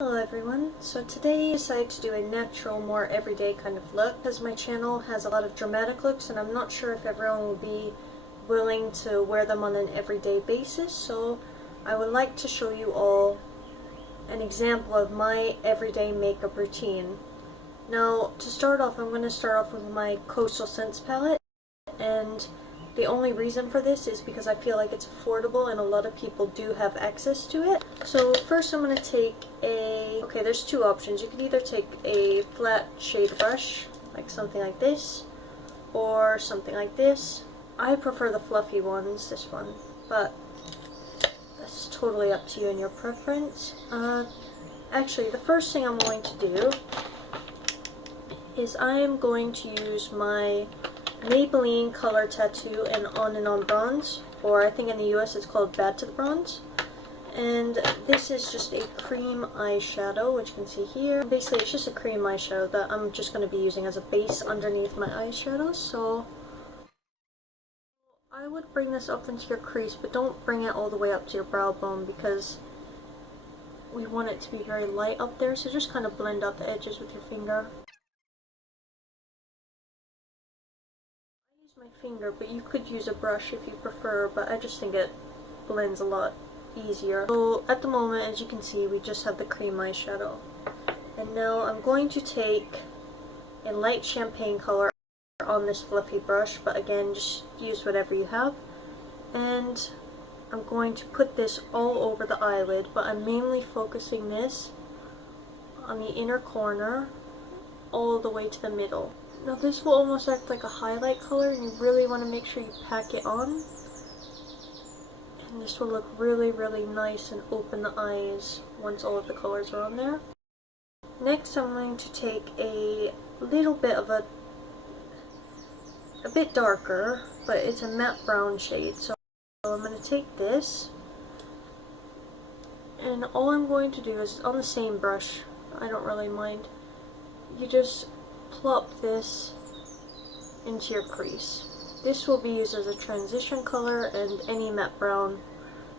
Hello everyone, so today I decided to do a natural, more everyday kind of look because my channel has a lot of dramatic looks and I'm not sure if everyone will be willing to wear them on an everyday basis, so I would like to show you all an example of my everyday makeup routine. Now to start off, I'm going to start off with my Coastal Scents palette, and the only reason for this is because I feel like it's affordable and a lot of people do have access to it. So first I'm going to take there's two options. You could either take a flat shade brush, like something like this, or something like this. I prefer the fluffy ones, this one, but that's totally up to you and your preference. Actually, the first thing I'm going to do is I am going to use my Maybelline Color Tattoo and On Bronze, or I think in the US it's called Bad to the Bronze. And this is just a cream eyeshadow, which you can see here. Basically it's just a cream eyeshadow that I'm just going to be using as a base underneath my eyeshadow. So I would bring this up into your crease, but don't bring it all the way up to your brow bone because we want it to be very light up there, so just kind of blend out the edges with your finger. My finger, but you could use a brush if you prefer, but I just think it blends a lot easier. So at the moment, as you can see, we just have the cream eyeshadow, and now I'm going to take a light champagne color on this fluffy brush, but again just use whatever you have, and I'm going to put this all over the eyelid, but I'm mainly focusing this on the inner corner all the way to the middle. Now this will almost act like a highlight color, and you really want to make sure you pack it on. And this will look really, really nice and open the eyes once all of the colors are on there. Next I'm going to take a little bit of a bit darker, but it's a matte brown shade. So I'm going to take this, and all I'm going to do is on the same brush, I don't really mind, you just plop this into your crease. This will be used as a transition color, and any matte brown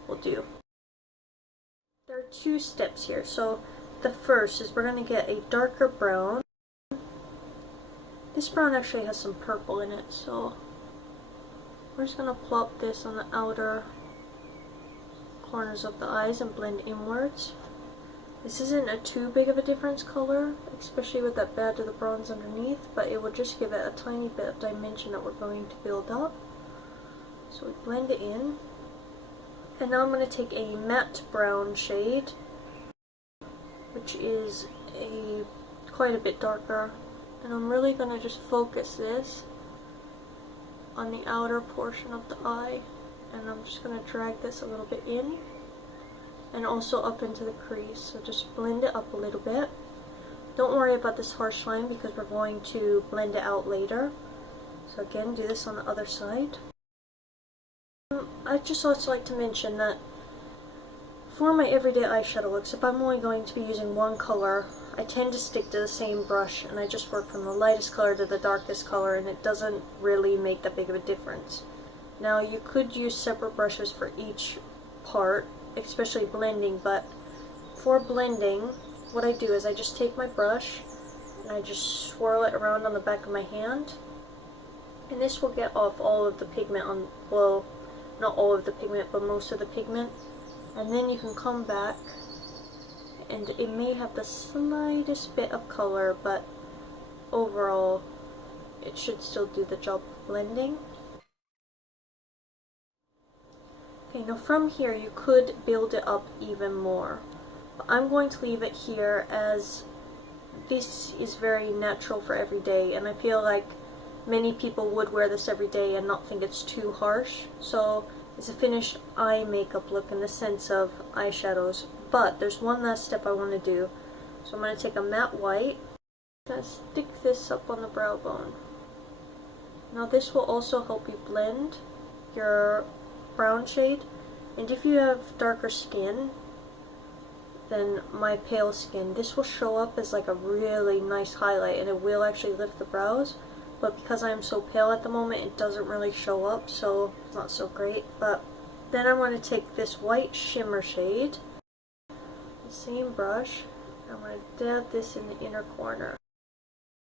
will do. There are two steps here. So the first is we're going to get a darker brown. This brown actually has some purple in it, so we're just going to plop this on the outer corners of the eyes and blend inwards. This isn't a too big of a difference color, especially with that Bad to the Bronze underneath, but it will just give it a tiny bit of dimension that we're going to build up. So we blend it in. And now I'm going to take a matte brown shade, which is quite a bit darker, and I'm really going to just focus this on the outer portion of the eye, and I'm just going to drag this a little bit in and also up into the crease. So just blend it up a little bit. Don't worry about this harsh line because we're going to blend it out later. So again, do this on the other side. I'd just also like to mention that for my everyday eyeshadow looks, if I'm only going to be using one color, I tend to stick to the same brush, and I just work from the lightest color to the darkest color, and it doesn't really make that big of a difference. Now you could use separate brushes for each part, especially blending, but for blending, what I do is I just take my brush and I just swirl it around on the back of my hand, and this will get off all of the pigment on, well, not all of the pigment, but most of the pigment, and then you can come back and it may have the slightest bit of color, but overall it should still do the job of blending. Okay, now from here you could build it up even more, but I'm going to leave it here as this is very natural for every day, and I feel like many people would wear this every day and not think it's too harsh. So it's a finished eye makeup look in the sense of eyeshadows, but there's one last step I want to do. So I'm going to take a matte white, I'm going to stick this up on the brow bone. Now this will also help you blend your brown shade, and if you have darker skin than my pale skin, this will show up as like a really nice highlight, and it will actually lift the brows, but because I'm so pale at the moment, it doesn't really show up, so it's not so great. But then I'm going to take this white shimmer shade, the same brush, I'm going to dab this in the inner corner.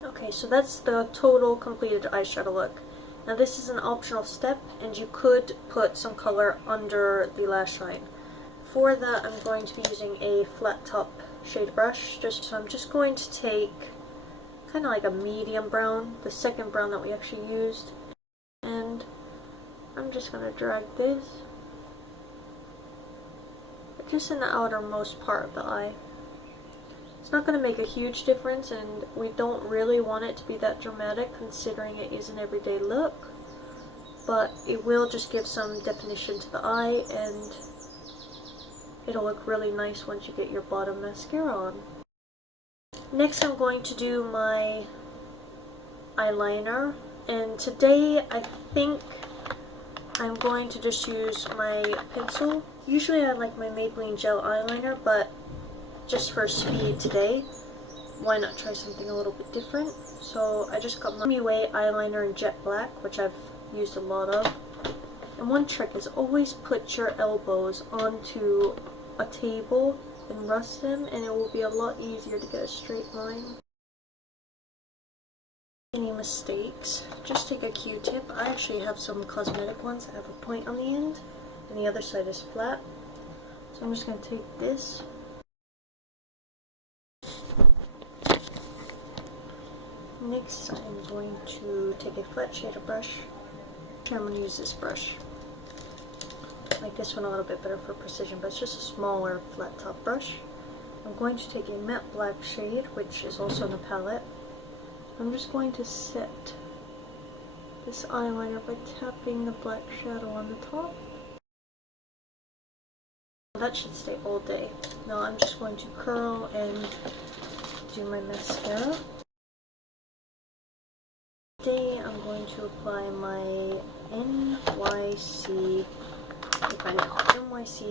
Okay, so that's the total completed eyeshadow look. Now this is an optional step, and you could put some color under the lash line. For that, I'm going to be using a flat top shade brush. So I'm just going to take kind of like a medium brown, the second brown that we actually used, and I'm just going to drag this just in the outermost part of the eye. It's not going to make a huge difference, and we don't really want it to be that dramatic considering it is an everyday look, but it will just give some definition to the eye, and it'll look really nice once you get your bottom mascara on. Next, I'm going to do my eyeliner, and today I think I'm going to just use my pencil. Usually I like my Maybelline gel eyeliner, but just for speed today, why not try something a little bit different? So I just got my MUA eyeliner in jet black, which I've used a lot of. And one trick is always put your elbows onto a table and rest them, and it will be a lot easier to get a straight line. Any mistakes, just take a Q-tip. I actually have some cosmetic ones that have a point on the end, and the other side is flat. So I'm just going to take this. Next, I'm going to take a flat shader brush. I'm going to use this brush. I like this one a little bit better for precision, but it's just a smaller flat top brush. I'm going to take a matte black shade, which is also in the palette. I'm just going to set this eyeliner by tapping the black shadow on the top. That should stay all day. Now I'm just going to curl and do my mascara. Today I'm going to apply my NYC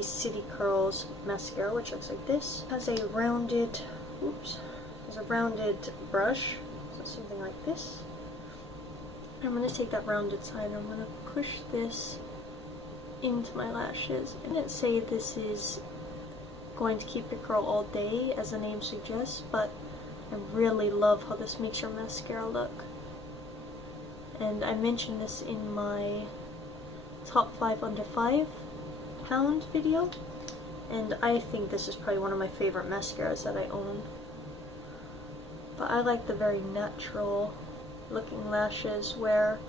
City Curls mascara, which looks like this. It has a rounded, brush, so something like this. I'm going to take that rounded side and I'm going to push this into my lashes. I didn't say this is going to keep it curl all day, as the name suggests, but I really love how this makes your mascara look. And I mentioned this in my top 5 under 5 pound video, and I think this is probably one of my favorite mascaras that I own. But I like the very natural looking lashes where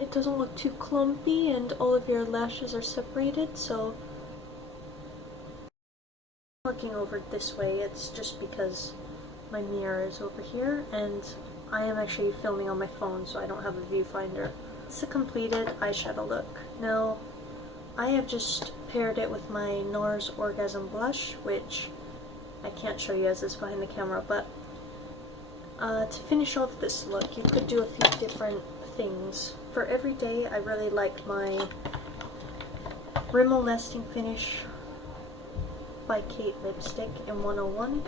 it doesn't look too clumpy and all of your lashes are separated. So looking over this way, it's just because my mirror is over here and I am actually filming on my phone, so I don't have a viewfinder. It's a completed eyeshadow look. Now, I have just paired it with my NARS Orgasm Blush, which I can't show you as it's behind the camera, but to finish off this look, you could do a few different things. For every day, I really like my Rimmel Lasting Finish by Kate lipstick in 101.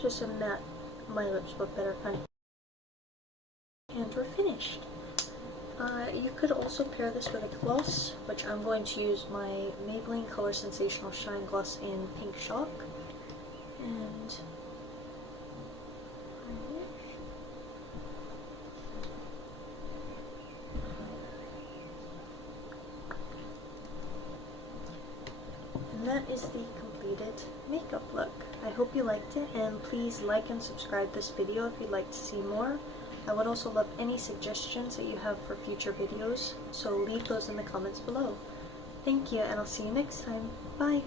Just a matte, my lips look better kind of. And we're finished. You could also pair this with a gloss, which I'm going to use my Maybelline Color Sensational Shine Gloss in Pink Shock. And that is the completed makeup look. I hope you liked it, and please like and subscribe this video if you'd like to see more. I would also love any suggestions that you have for future videos, so leave those in the comments below. Thank you, and I'll see you next time. Bye!